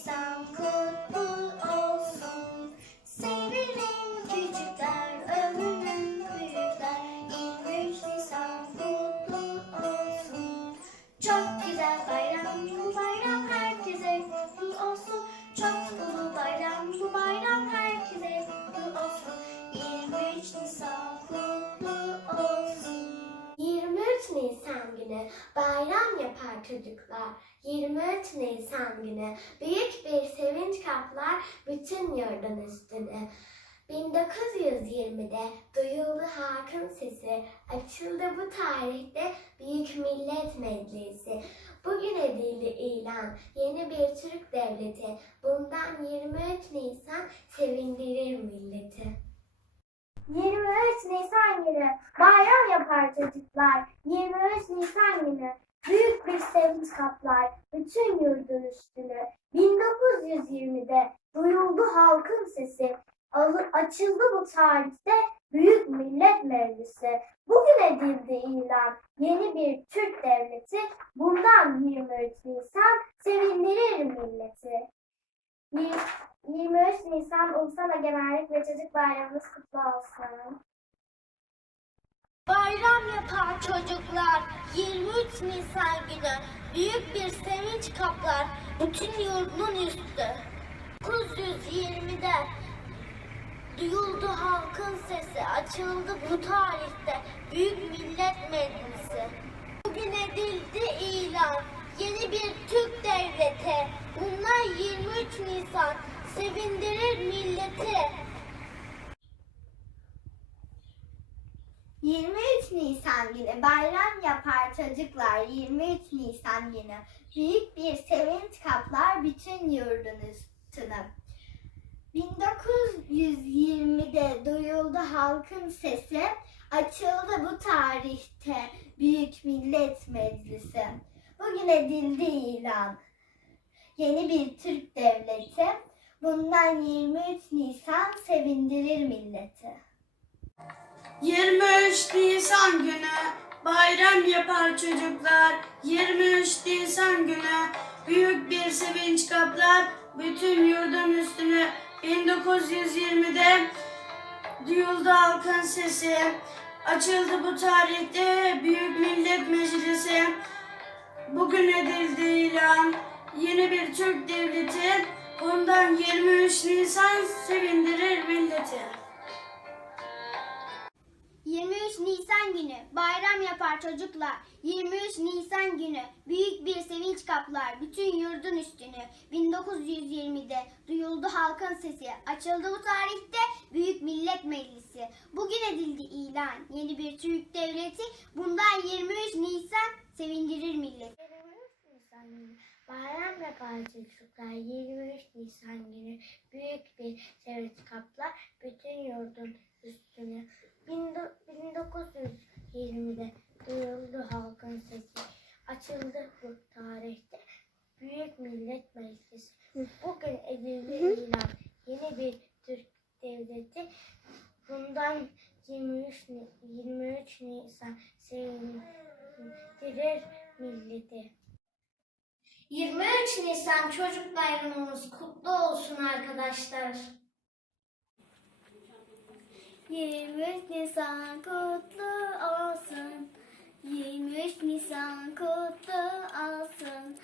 Nisan kutlu olsun. Sevilen küçükler, övünen büyükler. 23 Nisan kutlu olsun. Çok güzel bayram, bu bayram herkese kutlu olsun. Çok ulu bayram, bu bayram herkese kutlu olsun. 23 Nisan kutlu olsun. 23 Nisan günü yapar çocuklar. 23 Nisan günü büyük bir sevinç kaplar bütün yurdun üstünü. 1920'de duyuldu halkın sesi, açıldı bu tarihte Büyük Millet Meclisi. Bugün edildi ilan, yeni bir Türk devleti. Bundan 23 Nisan sevindirir milleti. 23 Nisan günü bayram yapar çocuklar. 23 Nisan günü büyük bir sevinç kaplar bütün yurdun üstünü. 1920'de duyuldu halkın sesi. Açıldı bu tarihte Büyük Millet Meclisi. Bugün edildi ilan yeni bir Türk devleti. Bundan 23 Nisan sevindirir milleti. Yir- 23 Nisan Ulusal Egemenlik ve Çocuk Bayramımız kutlu olsun. Bayram yapar çocuklar 23 Nisan günü büyük bir sevinç kaplar bütün yurdun üstü. 920'de duyuldu halkın sesi açıldı bu tarihte Büyük Millet Meclisi. Bugün edildi ilan yeni bir Türk devleti. Bunlar 23 Nisan sevindirir milleti. 23 Nisan günü bayram yapar çocuklar 23 Nisan günü. Büyük bir sevinç kaplar bütün yurdun üstünü. 1920'de duyuldu halkın sesi, açıldı bu tarihte Büyük Millet Meclisi. Bugün edildi ilan. Yeni bir Türk devleti. Bundan 23 Nisan sevindirir milleti. 23 Nisan günü bayram yapar çocuklar. 23 Nisan günü büyük bir sevinç kaplar bütün yurdun üstünü. 1920'de duyuldu halkın sesi. Açıldı bu tarihte Büyük Millet Meclisi. Bugün edildi ilan yeni bir Türk devleti. Bundan 23 Nisan sevindirir milleti. 23 Nisan günü bayram yapar çocuklar. 23 Nisan günü büyük bir sevinç kaplar bütün yurdun üstünü. 1920'de duyuldu halkın sesi. Açıldı bu tarihte Büyük Millet Meclisi. Bugün edildi ilan yeni bir Türk devleti. Bundan 23 Nisan sevindirir millet. 23 Nisan günü bayram yapar çocuklar. 23 Nisan günü büyük bir sevinç kaplar bütün yurdun üstünü. 1920'de duyuldu halkın sesi. Açıldı bu tarihte Büyük Millet Meclisi. Bugün edildi ilan yeni bir Türk devleti. Bundan 23, Ni- 23 Nisan sevindirir milleti. 23 Nisan Çocuk Bayramımız kutlu olsun arkadaşlar. 23 Nisan kutlu olsun. 23 Nisan kutlu olsun.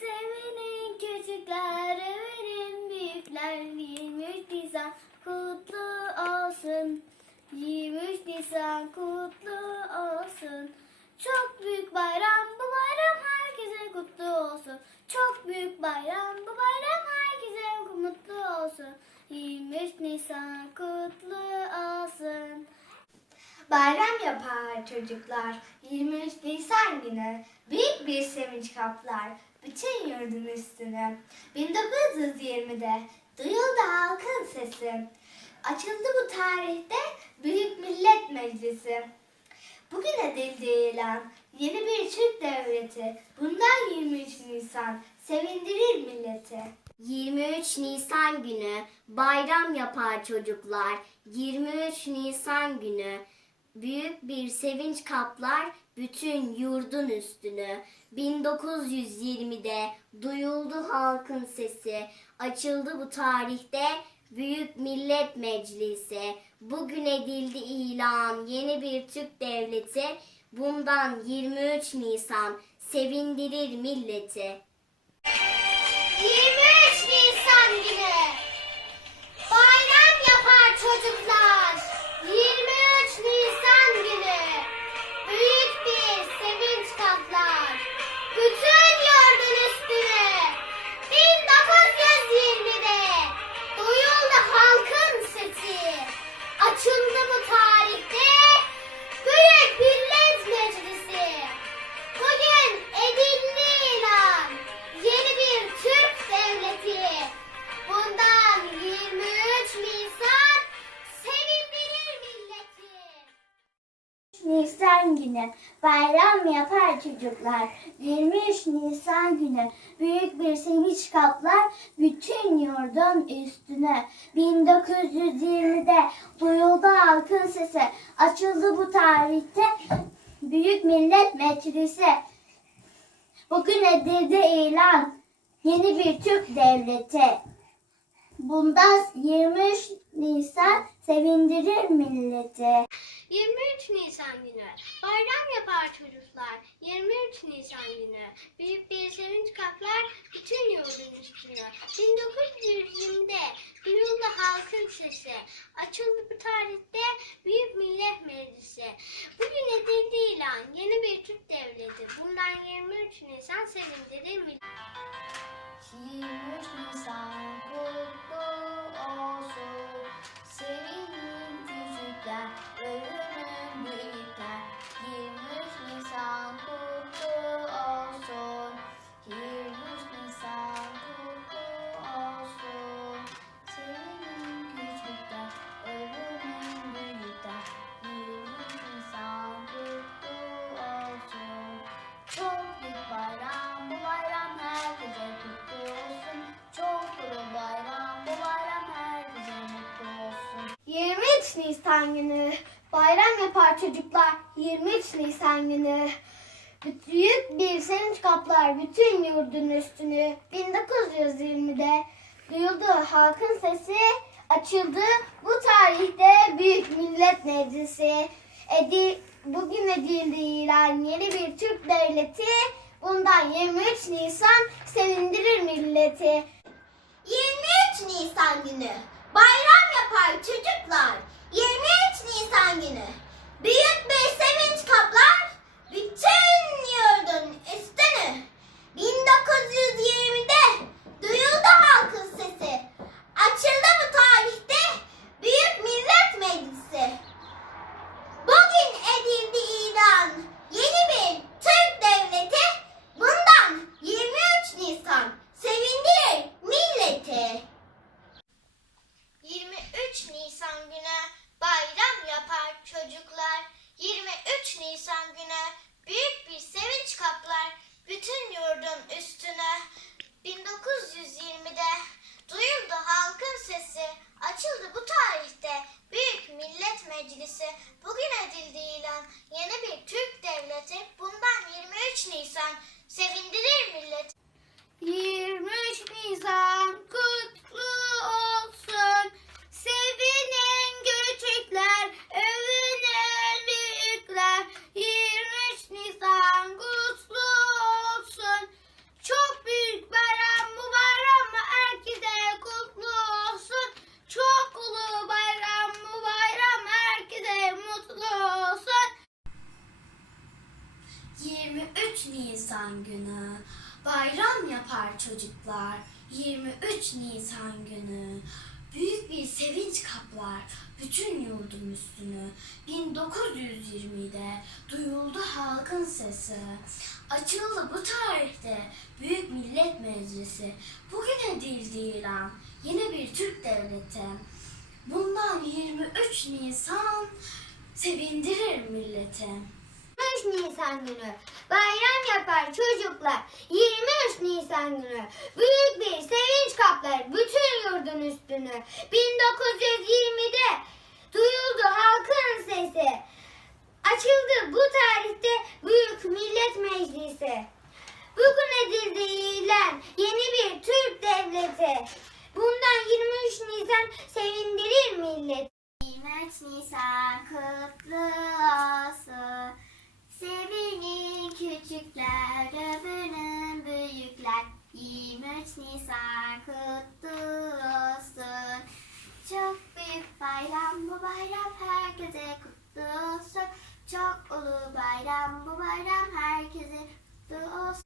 Sevinin küçükler, övinin büyükler. 23 Nisan kutlu olsun. 23 Nisan kutlu olsun. Çok büyük bayram bu bayram herkese kutlu olsun. Çok büyük bayram bu bayram herkese mutlu olsun. 23 Nisan kutlu olsun. Yapar çocuklar 23 Nisan günü büyük bir sevinç kaplar bütün yurdun üstünü. 1920'de duyuldu halkın sesi. Açıldı bu tarihte Büyük Millet Meclisi. Bugün edildi ilan yeni bir Türk devleti. Bundan 23 Nisan sevindirir milleti. 23 Nisan günü bayram yapar çocuklar. 23 Nisan günü büyük bir sevinç kaplar bütün yurdun üstünü. 1920'de duyuldu halkın sesi, açıldı bu tarihte Büyük Millet Meclisi. Bugün edildi ilan yeni bir Türk devleti. Bundan 23 Nisan sevindirir milleti. 23 Nisan günü bayram yapar çocuklar. 23 Nisan günü büyük bir sevinç kaplar bütün yurdun üstüne. 1920'de duyuldu halkın sesi. Açıldı bu tarihte Büyük Millet Meclisi. Bugün edildi ilan yeni bir Türk devleti. Bundan 23 Nisan sevindirir milleti. 23 Nisan günü bayram yapar çocuklar. 23 Nisan günü büyük bir sevinç kaplar bütün yurdun üstünü. 1920'de duyuldu halkın sesi. Açıldı bu tarihte Büyük Millet Meclisi. Bugün edildi ilan yeni bir Türk devleti. Bundan 23 Nisan sevindirir millet. 23 Nisan günü bayram yapar çocuklar. 23 Nisan günü büyük bir sevinç kaplar bütün yurdun üstünü. 1920'de duyuldu halkın sesi açıldı. Bu tarihte Büyük Millet Meclisi. Edi, bugün edildi ilan yeni bir Türk devleti. Bundan 23 Nisan sevindirir milleti. 23 Nisan günü bayram yapar çocuklar. 23 Nisan günü büyük bir sevinç kaplar bütün yurdun üstünü. 1920'de duyuldu halkın sesi. Açıldı bu tarihte Büyük Millet Meclisi. Bugün edildi ilan yeni bir Türk devleti. Bundan 23 Nisan sevindirir milleti. 23 Nisan günü bayram yapar çocuklar. 23 Nisan günü büyük bir sevinç kaplar bütün yurdun üstüne. 1920'de duyuldu halkın sesi. Açıldı bu tarihte Büyük Millet Meclisi. Bugün edildi ilan yeni bir Türk devleti. Bundan 23 Nisan sevindirir millet. 23 Nisan kutlu olsun. Sevinin küçükler, övünün büyükler. 23 Nisan kutlu olsun. Çok büyük bayram bu bayram herkese kutlu olsun. Çok ulu bayram bu bayram herkese mutlu olsun. 23 Nisan günü bayram yapar çocuklar. 23 Nisan günü büyük bir sevinç kaplar bütün yurdun üstünü. 1920'de duyuldu halkın sesi. Açıldı bu tarihte Büyük Millet Meclisi. Bugün edildi ilan yeni bir Türk devleti. Bundan 23 Nisan sevindirir milleti. 23 Nisan günü bayram yapar çocuklar. 23 Nisan günü büyük bir sevinç kaplar bütün yurdun üstünü. 1920'de duyuldu halkın sesi. Açıldı bu tarihte Büyük Millet Meclisi. Bugün edildi ilan yeni bir Türk devleti. Bundan 23 Nisan sevindirir millet. 23 Nisan kutlu olsun. Sevinin küçükler, övünün büyükler. 23 Nisan kutlu olsun. Çok büyük bayram bu bayram herkese kutlu olsun. Çok ulu bayram bu bayram herkese kutlu olsun.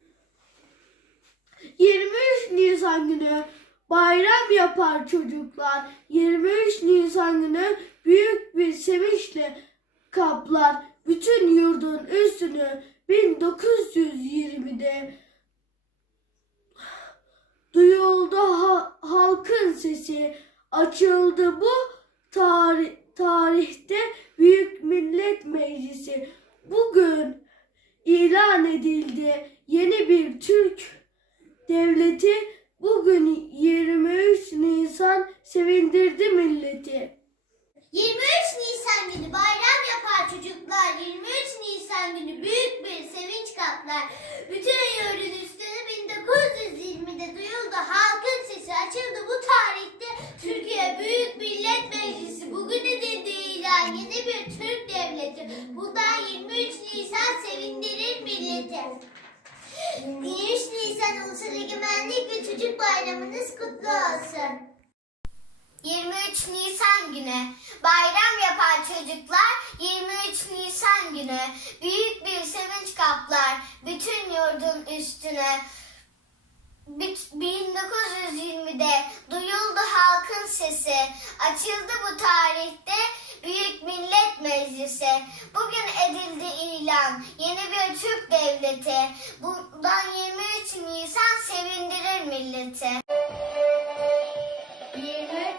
23 Nisan günü bayram yapar çocuklar. 23 Nisan günü büyük bir sevinçle kaplar bütün yurdun üstünü 1920'de duyuldu. Ha- halkın sesi açıldı. Bu tarih, tarihte Büyük Millet Meclisi bugün ilan edildi. Yeni bir Türk devleti bugün 23 Nisan sevindirdi milleti. 23 Nisan günü bayram yapar çocuklar. 23 Nisan günü büyük bir sevinç kaplar. Bütün yurdun üstüne 1920'de duyuldu halkın sesi açıldı bu tarihte Türkiye Büyük Millet Meclisi bugün edildi ilan yeni bir Türk devleti. Bundan 23 Nisan sevindirir milleti. 23 Nisan Ulusal Egemenlik ve Çocuk Bayramınız kutlu olsun. 23 Nisan günü. Bayram yapar çocuklar 23 Nisan günü. Büyük bir sevinç kaplar bütün yurdun üstüne. Bit- 1920'de duyuldu halkın sesi. Açıldı bu tarihte Büyük Millet Meclisi. Bugün edildi ilan yeni bir Türk devleti. Bundan 23 Nisan sevindirir milleti. 23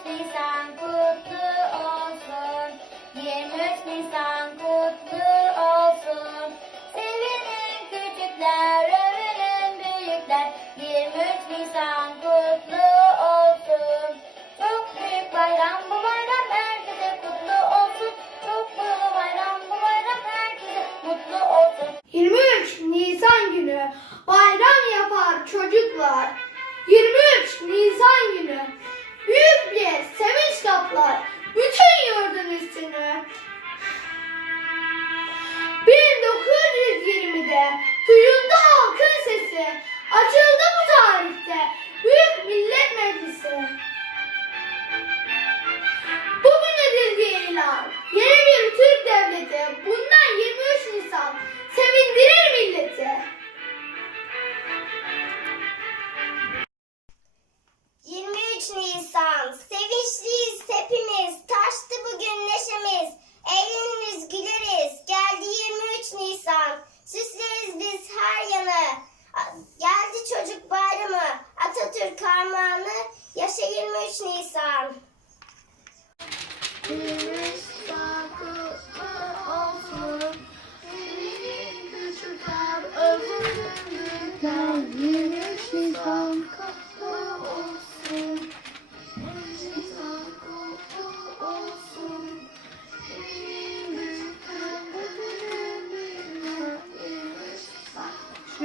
Nisan kutlu olsun. 23 Nisan kutlu olsun. Sevinin küçükler, övünün büyükler. 23 Nisan kutlu olsun. Çok büyük bayram bu bayram herkese kutlu olsun. Çok büyük bayram bu bayram herkese mutlu olsun. 23 Nisan günü bayram yapar çocuklar. 23 Nisan günü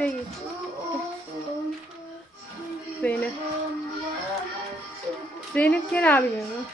Şuraya. Zeynep. Zeynep gel abi yanına.